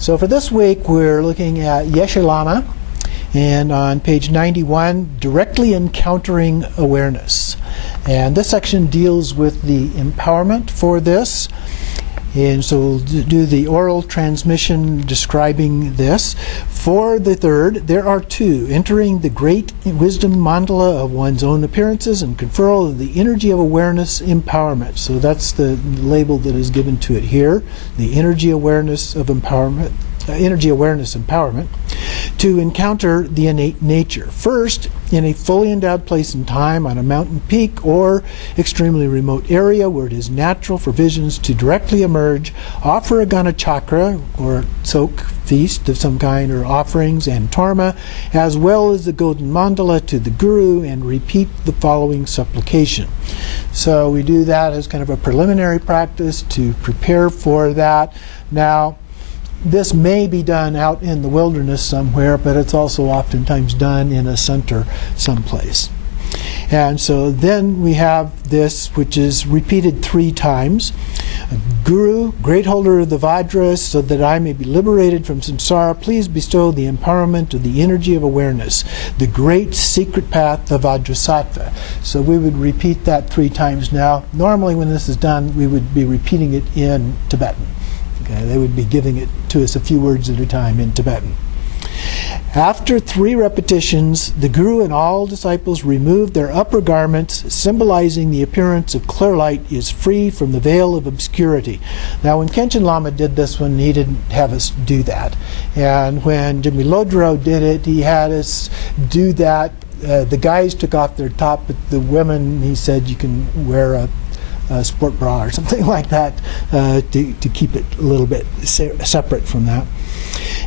So for this week, we're looking at Yeshe Lama, and on page 91, directly encountering awareness. And this section deals with the empowerment for this. And so we'll do the oral transmission describing this. For the third, there are two: entering the great wisdom mandala of one's own appearances and conferral of the energy of awareness empowerment. So that's the label that is given to it here, the energy awareness of empowerment. Energy awareness empowerment, to encounter the innate nature. First, in a fully endowed place and time on a mountain peak or extremely remote area where it is natural for visions to directly emerge, offer a Gana Chakra or Tsok feast of some kind, or offerings and Dharma, as well as the golden mandala to the Guru, and repeat the following supplication. So we do that as kind of a preliminary practice to prepare for that. Now, this may be done out in the wilderness somewhere, but it's also oftentimes done in a center someplace. And so then we have this, which is repeated 3 times. Guru, great holder of the Vajras, so that I may be liberated from samsara, please bestow the empowerment of the energy of awareness, the great secret path of Vajrasattva. So we would repeat that 3 times now. Normally when this is done, we would be repeating it in Tibetan. They would be giving it to us a few words at a time in Tibetan. After 3 repetitions, the Guru and all disciples remove their upper garments, symbolizing the appearance of clear light is free from the veil of obscurity. Now, when Khenchen Lama did this one, he didn't have us do that. And when Jimmy Lodro did it, he had us do that. The guys took off their top, but the women, he said, you can wear a sport bra or something like that to keep it a little bit separate from that.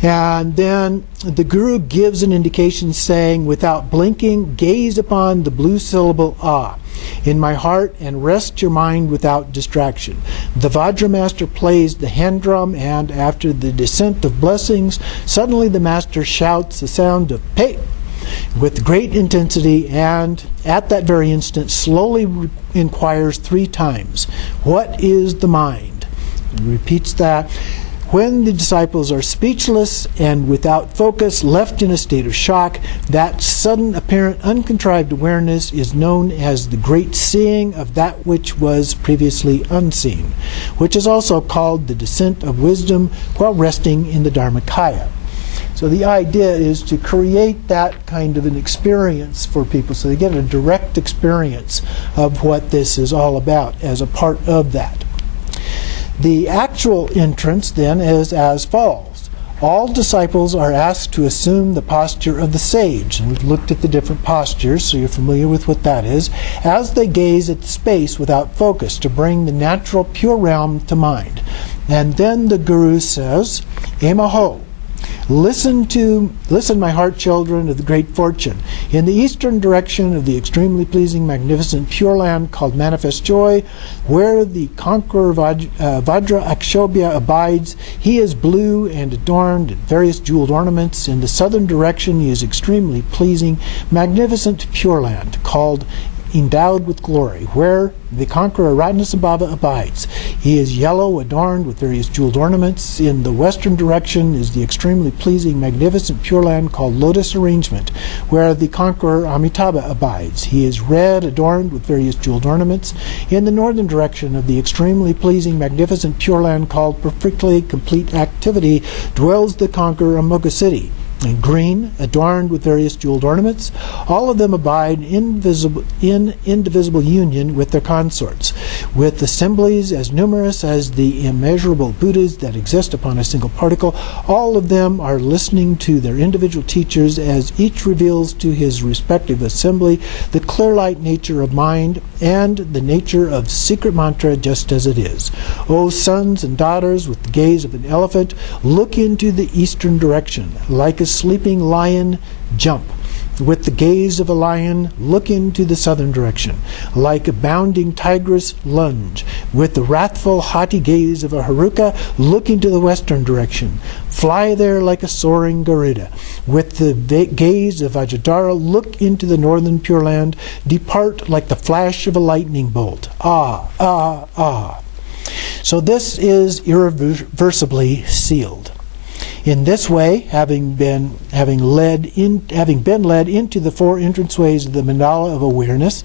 And then the Guru gives an indication saying, without blinking, gaze upon the blue syllable Ah in my heart and rest your mind without distraction. The Vajra master plays the hand drum, and after the descent of blessings, suddenly the master shouts the sound of Pe with great intensity, and at that very instant slowly inquires 3 times, what is the mind? And repeats that. When the disciples are speechless and without focus, left in a state of shock, that sudden apparent uncontrived awareness is known as the great seeing of that which was previously unseen, which is also called the descent of wisdom while resting in the Dharmakaya. So the idea is to create that kind of an experience for people so they get a direct experience of what this is all about as a part of that. The actual entrance then is as follows. All disciples are asked to assume the posture of the sage, and we've looked at the different postures, so you're familiar with what that is, as they gaze at the space without focus to bring the natural pure realm to mind. And then the Guru says, Emaho, Listen, my heart children of the great fortune. In the eastern direction of the extremely pleasing, magnificent Pure Land called Manifest Joy, where the conqueror Vajra Akshobhya abides, he is blue and adorned in various jeweled ornaments. In the southern direction he is extremely pleasing, magnificent Pure Land called endowed with glory, where the conqueror Ratnasambhava abides. He is yellow, adorned with various jeweled ornaments. In the western direction is the extremely pleasing, magnificent Pure Land called Lotus Arrangement, where the conqueror Amitabha abides. He is red, adorned with various jeweled ornaments. In the northern direction of the extremely pleasing, magnificent Pure Land called Perfectly Complete Activity dwells the conqueror Amoghasiddhi. And green, adorned with various jeweled ornaments. All of them abide in indivisible union with their consorts, with assemblies as numerous as the immeasurable Buddhas that exist upon a single particle. All of them are listening to their individual teachers as each reveals to his respective assembly the clear light nature of mind and the nature of secret mantra just as it is. O sons and daughters, with the gaze of an elephant, look into the eastern direction. Like a sleeping lion, jump. With the gaze of a lion, look into the southern direction. Like a bounding tigress, lunge. With the wrathful, haughty gaze of a Haruka, look into the western direction. Fly there like a soaring Garuda. With the gaze of Vajradhara, look into the northern Pure Land. Depart like the flash of a lightning bolt. Ah, ah, ah. So this is irreversibly sealed. In this way, having been led into the four entranceways of the mandala of awareness,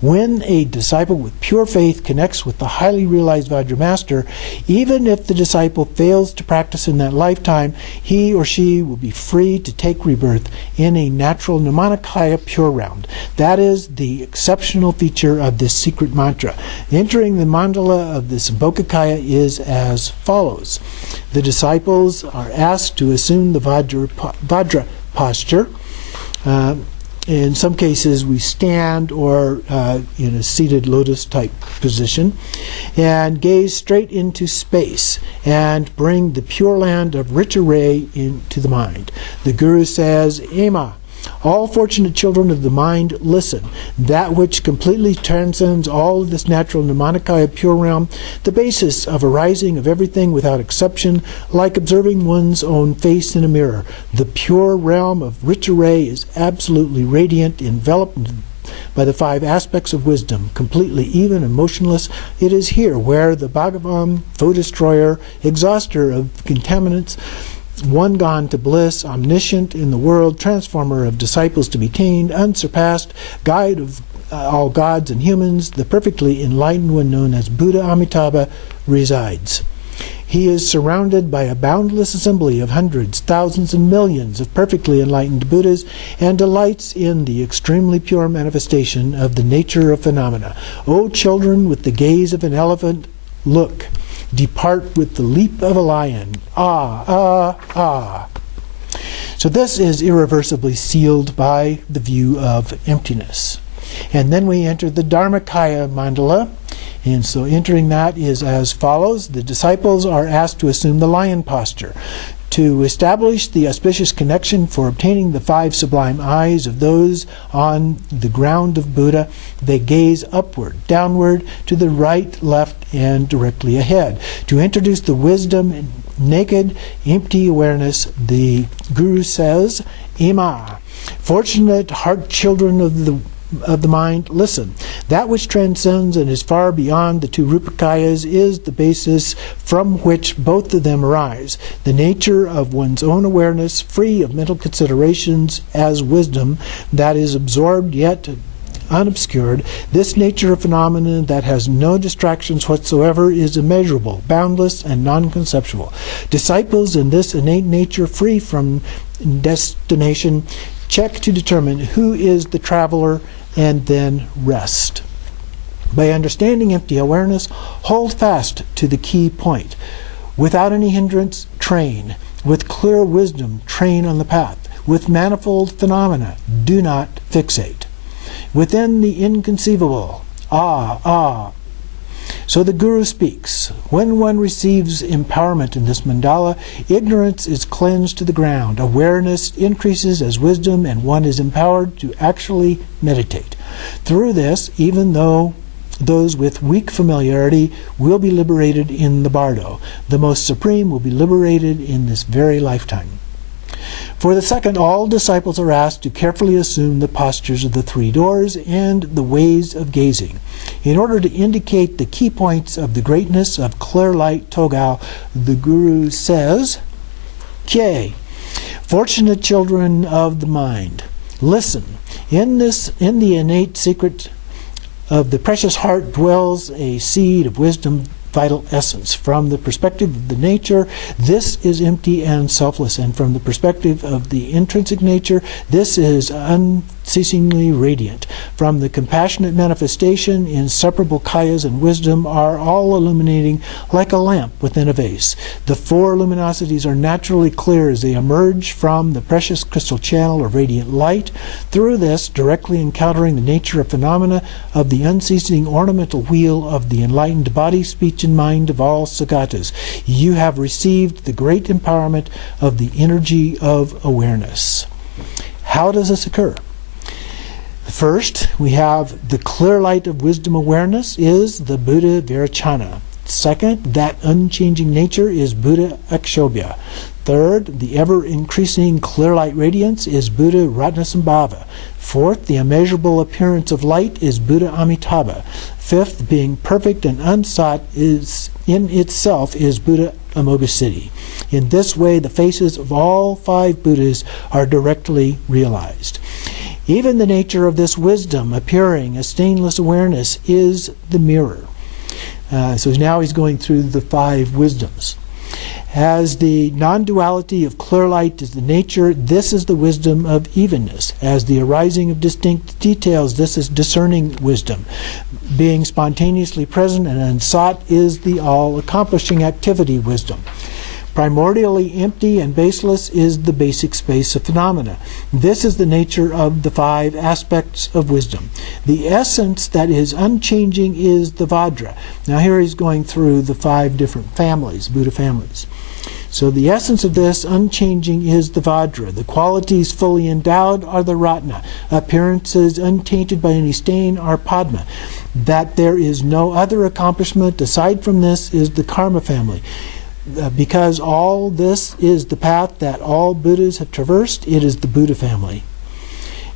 when a disciple with pure faith connects with the highly realized Vajramaster, even if the disciple fails to practice in that lifetime, he or she will be free to take rebirth in a natural Nirmanakaya pure round. That is the exceptional feature of this secret mantra. Entering the mandala of the Sambhogakaya is as follows. The disciples are asked to assume the Vajra posture. In some cases, we stand or in a seated lotus type position and gaze straight into space and bring the pure land of rich array into the mind. The Guru says, Ema, all fortunate children of the mind, listen. That which completely transcends all of this natural Nirmanakaya pure realm, the basis of arising of everything without exception, like observing one's own face in a mirror. The pure realm of rich array is absolutely radiant, enveloped by the five aspects of wisdom, completely even and motionless. It is here where the Bhagavan, foe destroyer, exhauster of contaminants, one gone to bliss, omniscient in the world, transformer of disciples to be tamed, unsurpassed, guide of all gods and humans, the perfectly enlightened one known as Buddha Amitabha, resides. He is surrounded by a boundless assembly of hundreds, thousands, and millions of perfectly enlightened Buddhas, and delights in the extremely pure manifestation of the nature of phenomena. O children with the gaze of an elephant, look. Depart with the leap of a lion. Ah, ah, ah. So this is irreversibly sealed by the view of emptiness. And then we enter the Dharmakaya mandala. And so entering that is as follows. The disciples are asked to assume the lion posture. To establish the auspicious connection for obtaining the five sublime eyes of those on the ground of Buddha, they gaze upward, downward, to the right, left, and directly ahead. To introduce the wisdom in naked, empty awareness, the Guru says, Ima, fortunate heart children of the mind, listen. That which transcends and is far beyond the two Rupakayas is the basis from which both of them arise. The nature of one's own awareness, free of mental considerations, as wisdom that is absorbed yet unobscured. This nature of phenomena that has no distractions whatsoever is immeasurable, boundless, and non-conceptual. Disciples in this innate nature, free from destination, check to determine who is the traveler and then rest. By understanding empty awareness, hold fast to the key point. Without any hindrance, train. With clear wisdom, train on the path. With manifold phenomena, do not fixate. Within the inconceivable, ah, ah. So the Guru speaks. When one receives empowerment in this mandala, ignorance is cleansed to the ground. Awareness increases as wisdom, and one is empowered to actually meditate. Through this, even though those with weak familiarity will be liberated in the bardo, the most supreme will be liberated in this very lifetime. For the second, all disciples are asked to carefully assume the postures of the three doors and the ways of gazing. In order to indicate the key points of the greatness of clear light Togal, the Guru says, Kye, fortunate children of the mind, listen. In the innate secret of the precious heart dwells a seed of wisdom, vital essence. From the perspective of the nature, this is empty and selfless, and from the perspective of the intrinsic nature, this is unceasingly radiant. From the compassionate manifestation, inseparable kayas and wisdom are all illuminating like a lamp within a vase. The four luminosities are naturally clear as they emerge from the precious crystal channel of radiant light. Through this, directly encountering the nature of phenomena of the unceasing ornamental wheel of the enlightened body, speech, and mind of all sagatas, you have received the great empowerment of the energy of awareness. How does this occur? First, we have the clear light of wisdom awareness is the Buddha Virachana. Second, that unchanging nature is Buddha Akshobhya. Third, the ever-increasing clear light radiance is Buddha Ratnasambhava. Fourth, the immeasurable appearance of light is Buddha Amitabha. Fifth, being perfect and unsought is in itself is Buddha Amoga city. In this way, the faces of all 5 Buddhas are directly realized. Even the nature of this wisdom appearing as stainless awareness is the mirror. So now he's going through the 5 wisdoms. As the non-duality of clear light is the nature, this is the wisdom of evenness. As the arising of distinct details, this is discerning wisdom. Being spontaneously present and unsought is the all-accomplishing activity wisdom. Primordially empty and baseless is the basic space of phenomena. This is the nature of the 5 aspects of wisdom. The essence that is unchanging is the Vajra. Now here he's going through the 5 different families, Buddha families. So the essence of this unchanging is the Vajra. The qualities fully endowed are the Ratna. Appearances untainted by any stain are Padma. That there is no other accomplishment aside from this is the Karma family. Because all this is the path that all Buddhas have traversed, it is the Buddha family.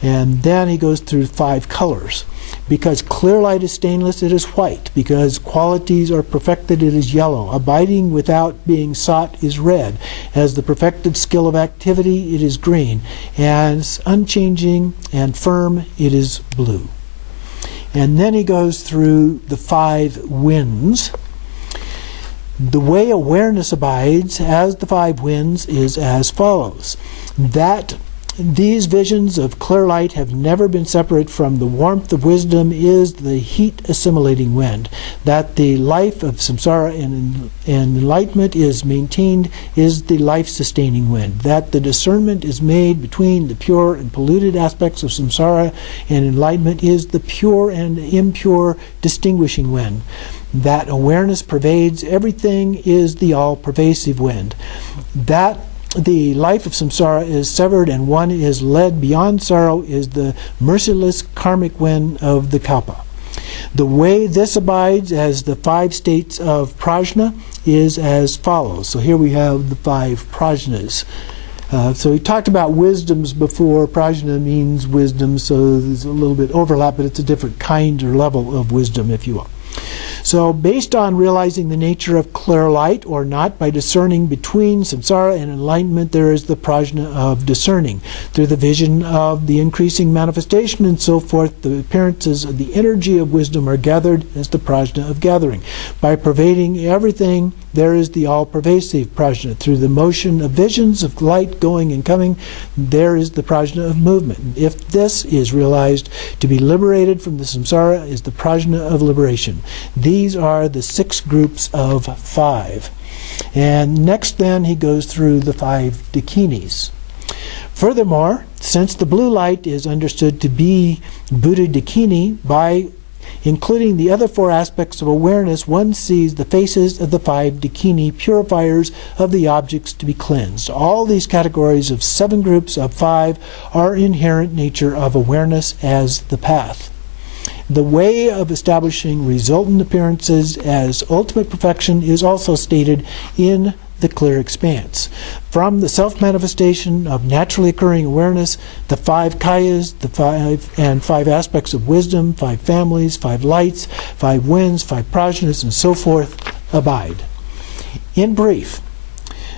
And then he goes through 5 colors. Because clear light is stainless, it is white. Because qualities are perfected, it is yellow. Abiding without being sought is red. As the perfected skill of activity, it is green. As unchanging and firm, it is blue. And then he goes through the 5 winds. The way awareness abides as the 5 winds is as follows. That these visions of clear light have never been separate from the warmth of wisdom is the heat assimilating wind. That the life of samsara and enlightenment is maintained is the life sustaining wind. That the discernment is made between the pure and polluted aspects of samsara and enlightenment is the pure and impure distinguishing wind. That awareness pervades everything is the all-pervasive wind. That the life of samsara is severed and one is led beyond sorrow is the merciless karmic wind of the kalpa. The way this abides as the 5 states of prajna is as follows. So here we have the 5 prajnas. So we talked about wisdoms before. Prajna means wisdom, so there's a little bit overlap, but it's a different kind or level of wisdom, if you will. So based on realizing the nature of clear light or not, by discerning between samsara and enlightenment, there is the prajna of discerning. Through the vision of the increasing manifestation and so forth, the appearances of the energy of wisdom are gathered as the prajna of gathering. By pervading everything, there is the all-pervasive prajna. Through the motion of visions of light going and coming, there is the prajna of movement. If this is realized, to be liberated from the samsara is the prajna of liberation. These are the 6 groups of 5. And next then he goes through the 5 dakinis. Furthermore, since the blue light is understood to be Buddha dakini, by including the other 4 aspects of awareness, one sees the faces of the 5 dakini purifiers of the objects to be cleansed. All these categories of 7 groups of 5 are inherent nature of awareness as the path. The way of establishing resultant appearances as ultimate perfection is also stated in the clear expanse. From the self-manifestation of naturally occurring awareness, the 5 kayas, the 5 aspects of wisdom, 5 families, 5 lights, 5 winds, 5 prajnas, and so forth abide. In brief,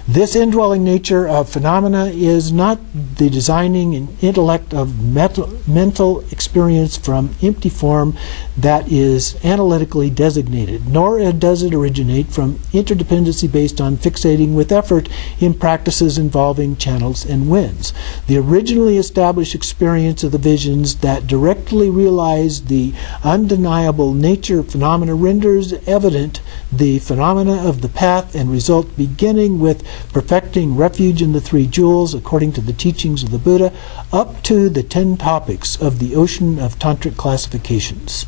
this indwelling nature of phenomena is not the designing intellect of mental experience from empty form that is analytically designated, nor does it originate from interdependency based on fixating with effort in practices involving channels and winds. The originally established experience of the visions that directly realize the undeniable nature of phenomena renders evident the phenomena of the path and result, beginning with perfecting refuge in the 3 jewels according to the teachings of the Buddha, up to the 10 topics of the ocean of tantric classifications.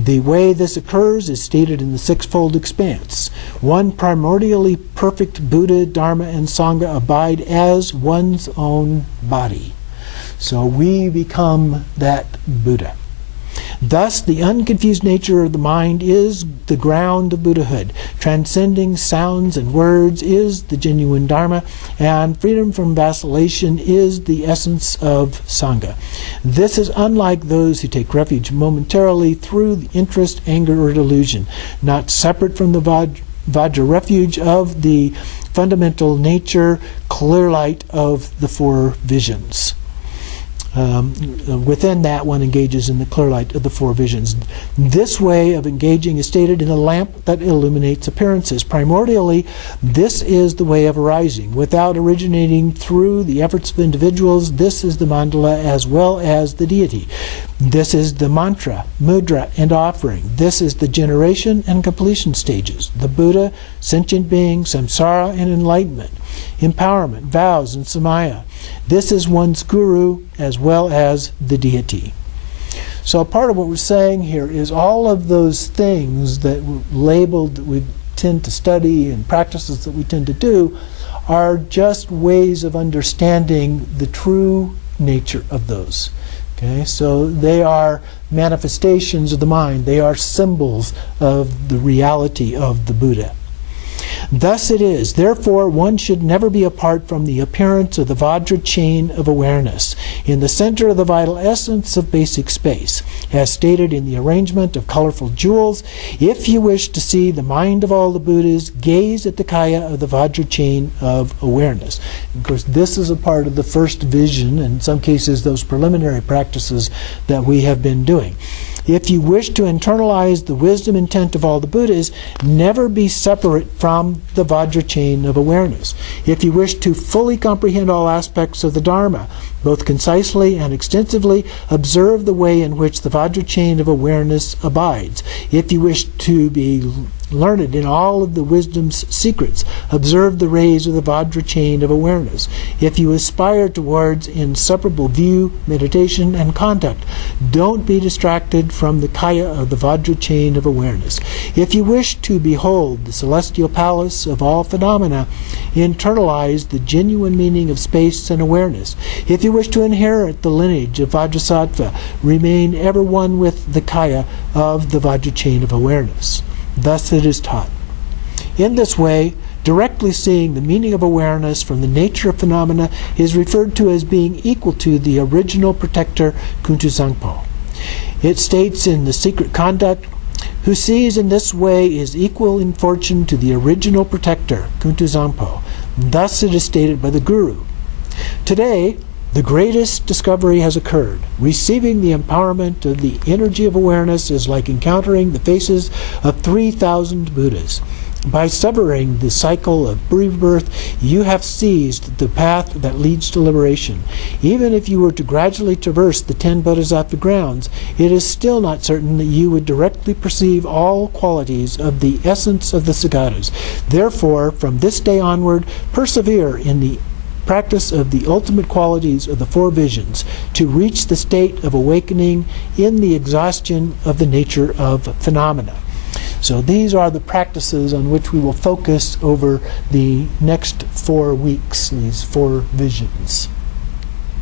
The way this occurs is stated in the 6-fold expanse. One primordially perfect Buddha, Dharma, and Sangha abide as one's own body. So we become that Buddha. Thus, the unconfused nature of the mind is the ground of Buddhahood. Transcending sounds and words is the genuine Dharma, and freedom from vacillation is the essence of Sangha. This is unlike those who take refuge momentarily through the interest, anger, or delusion. Not separate from the Vajra refuge of the fundamental nature, clear light of the four visions. Within that, one engages in the clear light of the four visions. This way of engaging is stated in a lamp that illuminates appearances. Primordially, this is the way of arising. Without originating through the efforts of individuals, this is the mandala as well as the deity. This is the mantra, mudra, and offering. This is the generation and completion stages. The Buddha, sentient being, samsara, and enlightenment. Empowerment, vows, and samaya. This is one's guru as well as the deity. So part of what we're saying here is all of those things that were labeled that we tend to study and practices that we tend to do are just ways of understanding the true nature of those. Okay, so they are manifestations of the mind. They are symbols of the reality of the Buddha. Thus it is. Therefore, one should never be apart from the appearance of the Vajra chain of awareness, in the center of the vital essence of basic space, as stated in the arrangement of colorful jewels. If you wish to see the mind of all the Buddhas, gaze at the kaya of the Vajra chain of awareness. Of course, this is a part of the first vision, and in some cases those preliminary practices that we have been doing. If you wish to internalize the wisdom intent of all the Buddhas, never be separate from the Vajra chain of awareness. If you wish to fully comprehend all aspects of the Dharma, both concisely and extensively, observe the way in which the Vajra chain of awareness abides. If you wish to be learned in all of the wisdom's secrets, observe the rays of the Vajra chain of awareness. If you aspire towards inseparable view, meditation, and conduct, don't be distracted from the kaya of the Vajra chain of awareness. If you wish to behold the celestial palace of all phenomena, internalize the genuine meaning of space and awareness. If you wish to inherit the lineage of Vajrasattva, remain ever one with the kaya of the Vajra chain of awareness. Thus it is taught. In this way, directly seeing the meaning of awareness from the nature of phenomena is referred to as being equal to the original protector, Kuntuzangpo. It states in the Secret Conduct, who sees in this way is equal in fortune to the original protector, Kuntuzangpo. Thus it is stated by the Guru. Today, the greatest discovery has occurred. Receiving the empowerment of the energy of awareness is like encountering the faces of 3,000 Buddhas. By severing the cycle of rebirth, you have seized the path that leads to liberation. Even if you were to gradually traverse the 10 Bodhisattva grounds, it is still not certain that you would directly perceive all qualities of the essence of the Sagatas. Therefore, from this day onward, persevere in the practice of the ultimate qualities of the four visions to reach the state of awakening in the exhaustion of the nature of phenomena. So these are the practices on which we will focus over the next 4 weeks, these four visions.